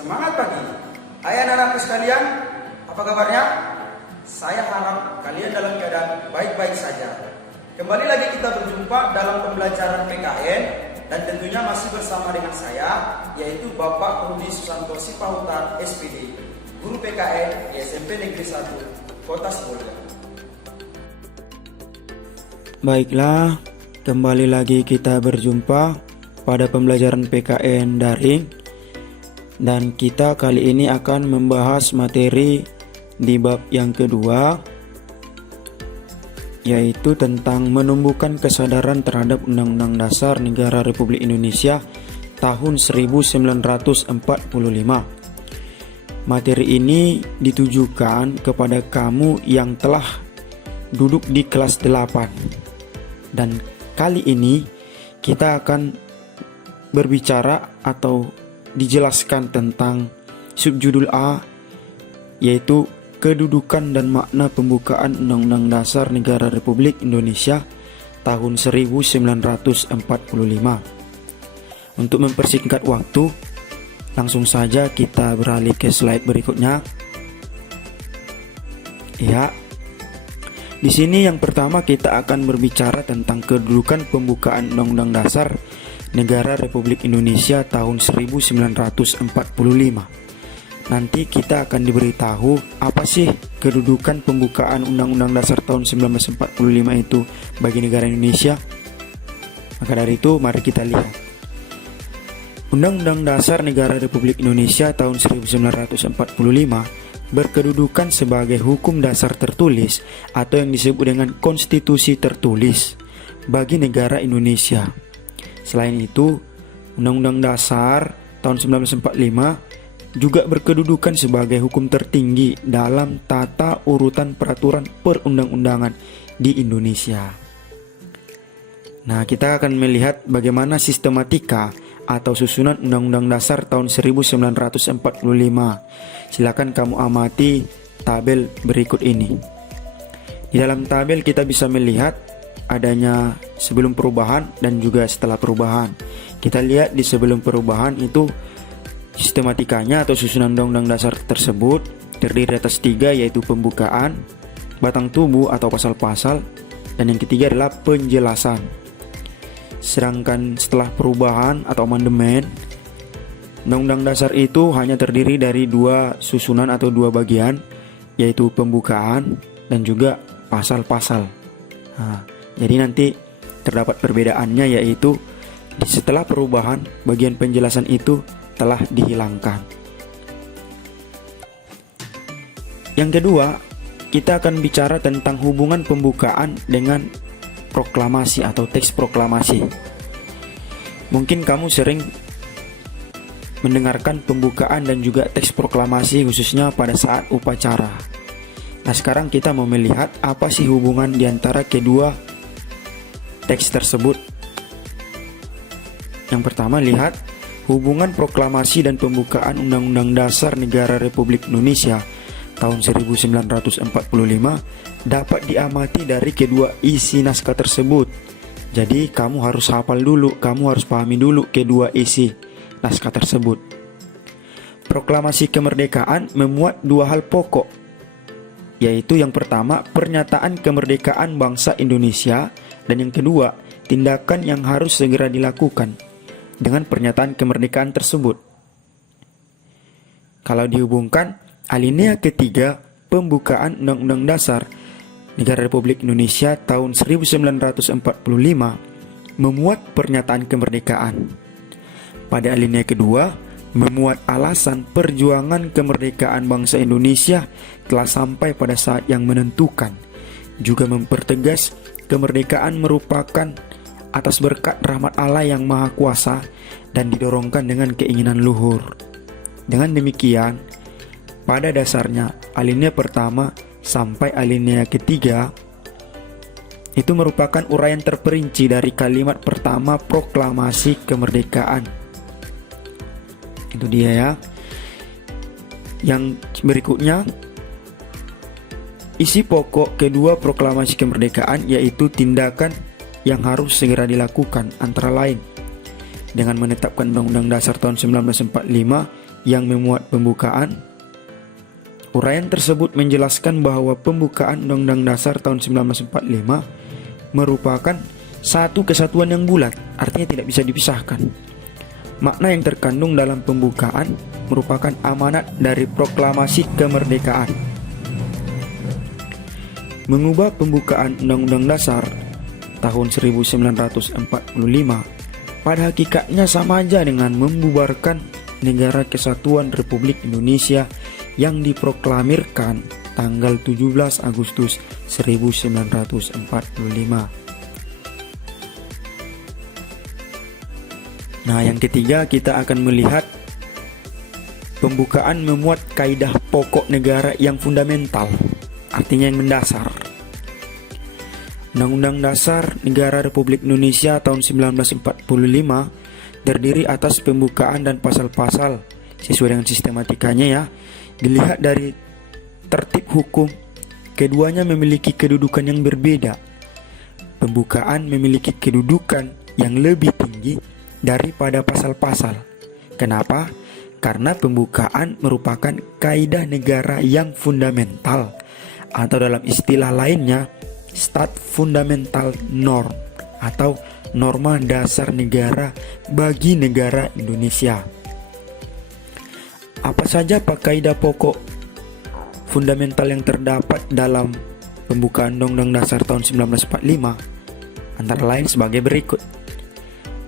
Semangat pagi. Hai anak-anakku sekalian, apa kabarnya? Saya harap kalian dalam keadaan baik-baik saja. Kembali lagi kita berjumpa dalam pembelajaran PKN dan tentunya masih bersama dengan saya, yaitu Bapak Rudi Susanto Sipahutan SPD, Guru PKN di SMP Negeri 1, Kota Sibolga. Baiklah, kembali lagi kita berjumpa pada pembelajaran PKN daring. Dan kita kali ini akan membahas materi di bab yang kedua, yaitu tentang menumbuhkan kesadaran terhadap Undang-Undang Dasar Negara Republik Indonesia tahun 1945. Materi ini ditujukan kepada kamu yang telah duduk di kelas 8. Dan kali ini kita akan berbicara atau dijelaskan tentang subjudul A, yaitu kedudukan dan makna pembukaan Undang-Undang Dasar Negara Republik Indonesia tahun 1945. Untuk mempersingkat waktu, langsung saja kita beralih ke slide berikutnya. Ya. Di sini yang pertama kita akan berbicara tentang kedudukan pembukaan Undang-Undang Dasar Negara Republik Indonesia tahun 1945. Nanti kita akan diberitahu apa sih kedudukan pembukaan Undang-Undang Dasar tahun 1945 itu bagi negara Indonesia. Maka dari itu mari kita lihat. Undang-Undang Dasar Negara Republik Indonesia tahun 1945 berkedudukan sebagai hukum dasar tertulis atau yang disebut dengan konstitusi tertulis bagi negara Indonesia. Selain itu, Undang-Undang Dasar tahun 1945 juga berkedudukan sebagai hukum tertinggi dalam tata urutan peraturan perundang-undangan di Indonesia. Nah, kita akan melihat bagaimana sistematika atau susunan Undang-Undang Dasar tahun 1945. Silakan kamu amati tabel berikut ini. Di dalam tabel kita bisa melihat adanya sebelum perubahan dan juga setelah perubahan. Kita lihat di sebelum perubahan itu sistematikanya atau susunan Undang-Undang Dasar tersebut terdiri atas 3, yaitu pembukaan, batang tubuh atau pasal-pasal, dan yang ketiga adalah penjelasan. Sedangkan setelah perubahan atau amandemen, Undang-Undang Dasar itu hanya terdiri dari 2 susunan atau 2 bagian, yaitu pembukaan dan juga pasal-pasal. Jadi nanti terdapat perbedaannya, yaitu setelah perubahan bagian penjelasan itu telah dihilangkan. Yang kedua, kita akan bicara tentang hubungan pembukaan dengan proklamasi atau teks proklamasi. Mungkin kamu sering mendengarkan pembukaan dan juga teks proklamasi khususnya pada saat upacara. Nah, sekarang kita mau melihat apa sih hubungan di antara kedua teks tersebut. Yang pertama, lihat hubungan proklamasi dan pembukaan Undang-Undang Dasar Negara Republik Indonesia tahun 1945 dapat diamati dari kedua isi naskah tersebut. Jadi kamu harus hafal dulu, kamu harus pahami dulu kedua isi naskah tersebut. Proklamasi kemerdekaan memuat 2 hal pokok, yaitu yang pertama pernyataan kemerdekaan bangsa Indonesia, dan yang kedua tindakan yang harus segera dilakukan dengan pernyataan kemerdekaan tersebut. Kalau dihubungkan, alinea ketiga pembukaan Undang-Undang Dasar Negara Republik Indonesia tahun 1945 memuat pernyataan kemerdekaan. Pada alinea kedua memuat alasan perjuangan kemerdekaan bangsa Indonesia telah sampai pada saat yang menentukan, juga mempertegas kemerdekaan merupakan atas berkat rahmat Allah yang Maha Kuasa dan didorongkan dengan keinginan luhur. Dengan demikian, pada dasarnya alinea pertama sampai alinea ketiga itu merupakan uraian terperinci dari kalimat pertama proklamasi kemerdekaan. Itu dia ya. Yang berikutnya, isi pokok kedua proklamasi kemerdekaan yaitu tindakan yang harus segera dilakukan, antara lain dengan menetapkan Undang-Undang Dasar tahun 1945 yang memuat pembukaan. Uraian tersebut menjelaskan bahwa pembukaan Undang-Undang Dasar tahun 1945 merupakan satu kesatuan yang bulat, artinya tidak bisa dipisahkan. Makna yang terkandung dalam pembukaan merupakan amanat dari proklamasi kemerdekaan. Mengubah pembukaan Undang-Undang Dasar tahun 1945 pada hakikatnya sama aja dengan membubarkan Negara Kesatuan Republik Indonesia yang diproklamirkan tanggal 17 Agustus 1945. Nah, yang ketiga kita akan melihat pembukaan memuat kaidah pokok negara yang fundamental, artinya yang mendasar. Undang-Undang Dasar Negara Republik Indonesia tahun 1945 terdiri atas pembukaan dan pasal-pasal sesuai dengan sistematikanya ya. Dilihat dari tertib hukum, keduanya memiliki kedudukan yang berbeda. Pembukaan memiliki kedudukan yang lebih tinggi daripada pasal-pasal. Kenapa? Karena pembukaan merupakan kaidah negara yang fundamental, atau dalam istilah lainnya Stat Fundamental Norm atau norma dasar negara bagi negara Indonesia. Apa saja kaidah pokok fundamental yang terdapat dalam pembukaan Undang-Undang Dasar tahun 1945? Antara lain sebagai berikut.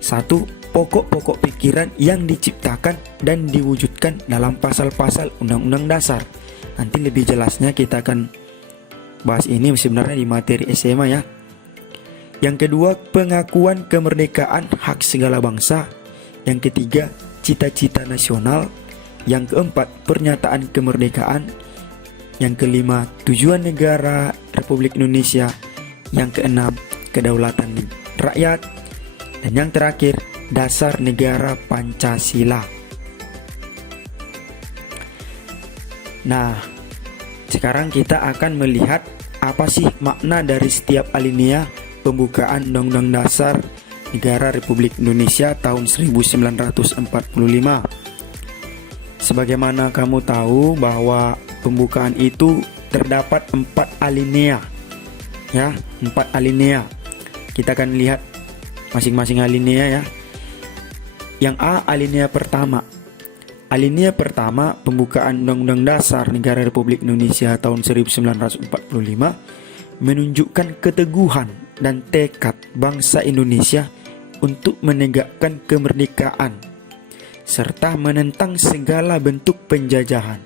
1. Pokok-pokok pikiran yang diciptakan dan diwujudkan dalam pasal-pasal Undang-Undang Dasar. Nanti lebih jelasnya kita akan bahas ini sebenarnya di materi SMA ya. Yang kedua, pengakuan kemerdekaan hak segala bangsa. Yang ketiga, cita-cita nasional. Yang keempat, pernyataan kemerdekaan. Yang kelima, tujuan negara Republik Indonesia. Yang keenam, kedaulatan rakyat. Dan yang terakhir, dasar negara Pancasila. Nah, sekarang kita akan melihat apa sih makna dari setiap alinea pembukaan Undang-Undang Dasar Negara Republik Indonesia tahun 1945. Sebagaimana kamu tahu bahwa pembukaan itu terdapat 4 alinea. Ya, 4 alinea. Kita akan lihat masing-masing alinea ya. Yang A, alinea pertama. Alinea pertama pembukaan Undang-Undang Dasar Negara Republik Indonesia tahun 1945 menunjukkan keteguhan dan tekad bangsa Indonesia untuk menegakkan kemerdekaan serta menentang segala bentuk penjajahan.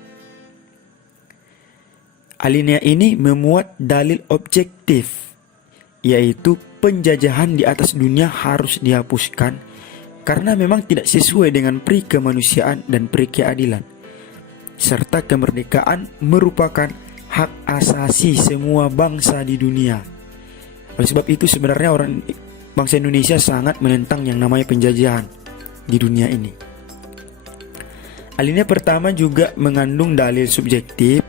Alinea ini memuat dalil objektif, yaitu penjajahan di atas dunia harus dihapuskan karena memang tidak sesuai dengan pri kemanusiaan dan pri keadilan, serta kemerdekaan merupakan hak asasi semua bangsa di dunia. Oleh sebab itu sebenarnya bangsa Indonesia sangat menentang yang namanya penjajahan di dunia ini. Alinea pertama juga mengandung dalil subjektif,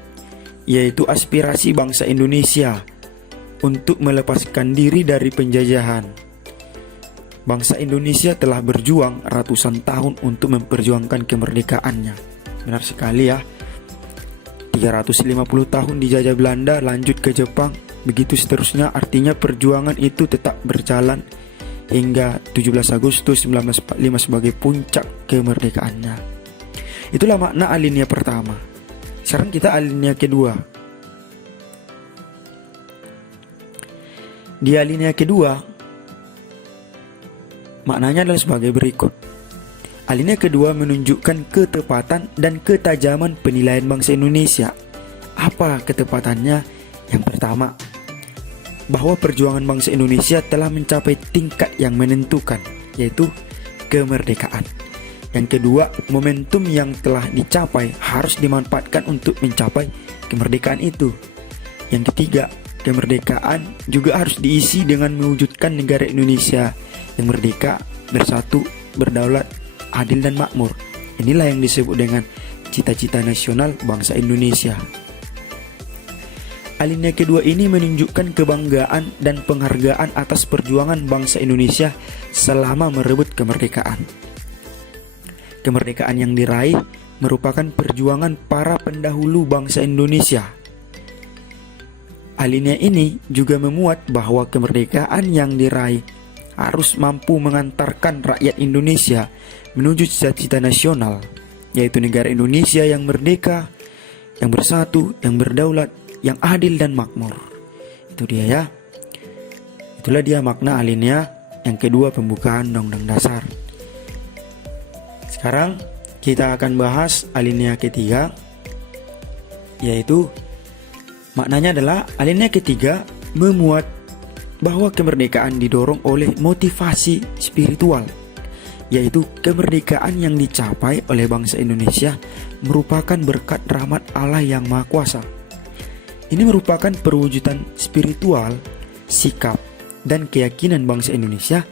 yaitu aspirasi bangsa Indonesia untuk melepaskan diri dari penjajahan. Bangsa Indonesia telah berjuang ratusan tahun untuk memperjuangkan kemerdekaannya. Benar sekali ya. 350 tahun dijajah Belanda, lanjut ke Jepang, begitu seterusnya. Artinya perjuangan itu tetap berjalan hingga 17 Agustus 1945 sebagai puncak kemerdekaannya. Itulah makna alinea pertama. Sekarang kita alinea kedua. Di alinea kedua, maknanya adalah sebagai berikut. Alinea kedua menunjukkan ketepatan dan ketajaman penilaian bangsa Indonesia. Apa ketepatannya? Yang pertama, bahwa perjuangan bangsa Indonesia telah mencapai tingkat yang menentukan, yaitu kemerdekaan. Yang kedua, momentum yang telah dicapai harus dimanfaatkan untuk mencapai kemerdekaan itu. Yang ketiga, kemerdekaan juga harus diisi dengan mewujudkan negara Indonesia yang merdeka, bersatu, berdaulat, adil dan makmur. Inilah yang disebut dengan cita-cita nasional bangsa Indonesia. Alinea kedua ini menunjukkan kebanggaan dan penghargaan atas perjuangan bangsa Indonesia selama merebut kemerdekaan. Kemerdekaan yang diraih merupakan perjuangan para pendahulu bangsa Indonesia. Alinea ini juga memuat bahwa kemerdekaan yang diraih harus mampu mengantarkan rakyat Indonesia menuju cita-cita nasional, yaitu negara Indonesia yang merdeka, yang bersatu, yang berdaulat, yang adil dan makmur. Itu dia ya. Itulah dia makna alinea yang kedua pembukaan Undang-Undang Dasar. Sekarang kita akan bahas alinea ketiga, yaitu maknanya adalah alinea ketiga memuat bahwa kemerdekaan didorong oleh motivasi spiritual, yaitu kemerdekaan yang dicapai oleh bangsa Indonesia merupakan berkat rahmat Allah yang Maha Kuasa. Ini merupakan perwujudan spiritual, sikap, dan keyakinan bangsa Indonesia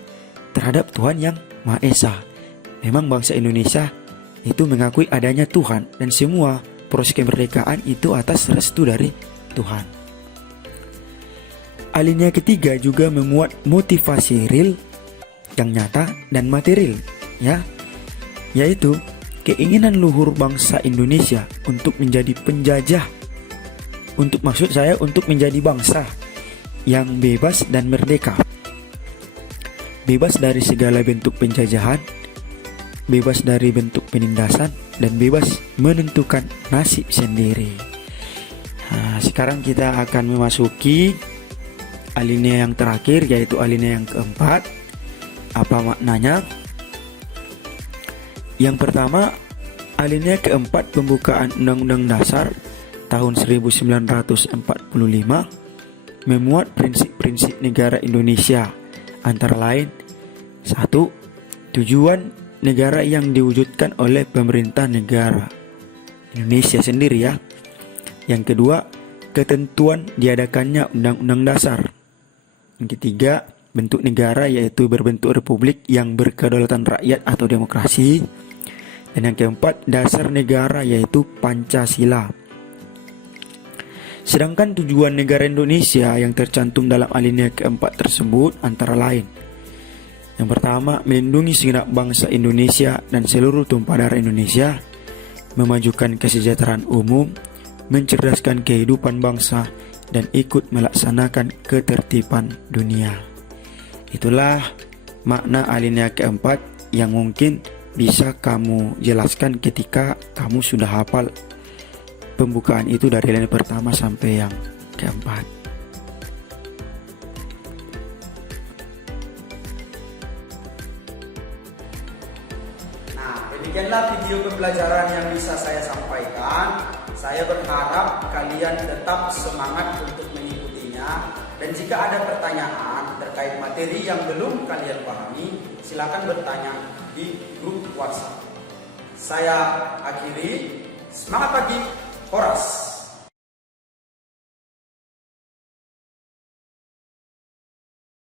terhadap Tuhan yang Maha Esa. Memang bangsa Indonesia itu mengakui adanya Tuhan dan semua proses kemerdekaan itu atas restu dari Tuhan. Alinea ketiga juga memuat motivasi real yang nyata dan material, ya, yaitu keinginan luhur bangsa Indonesia untuk menjadi penjajah, untuk menjadi bangsa yang bebas dan merdeka, bebas dari segala bentuk penjajahan, bebas dari bentuk penindasan, dan bebas menentukan nasib sendiri. Nah, sekarang kita akan memasuki alinea yang terakhir, yaitu alinea yang keempat. Apa maknanya? Yang pertama, alinea keempat pembukaan Undang-Undang Dasar tahun 1945 memuat prinsip-prinsip negara Indonesia, antara lain: 1. Tujuan negara yang diwujudkan oleh pemerintah negara Indonesia sendiri, ya. Yang kedua, ketentuan diadakannya Undang-Undang Dasar. Yang ketiga, bentuk negara, yaitu berbentuk republik yang berkedaulatan rakyat atau demokrasi. Dan yang keempat, dasar negara, yaitu Pancasila. Sedangkan tujuan negara Indonesia yang tercantum dalam alinea keempat tersebut antara lain: yang pertama, melindungi segenap bangsa Indonesia dan seluruh tumpah darah Indonesia, memajukan kesejahteraan umum, mencerdaskan kehidupan bangsa, dan ikut melaksanakan ketertiban dunia. Itulah makna alinea keempat yang mungkin bisa kamu jelaskan ketika kamu sudah hafal pembukaan itu dari alinea pertama sampai yang keempat. Demikianlah video pembelajaran yang bisa saya sampaikan. Saya berharap kalian tetap semangat untuk mengikutinya. Dan jika ada pertanyaan terkait materi yang belum kalian pahami, silakan bertanya di grup WhatsApp. Saya akhiri. Semangat pagi, Horas!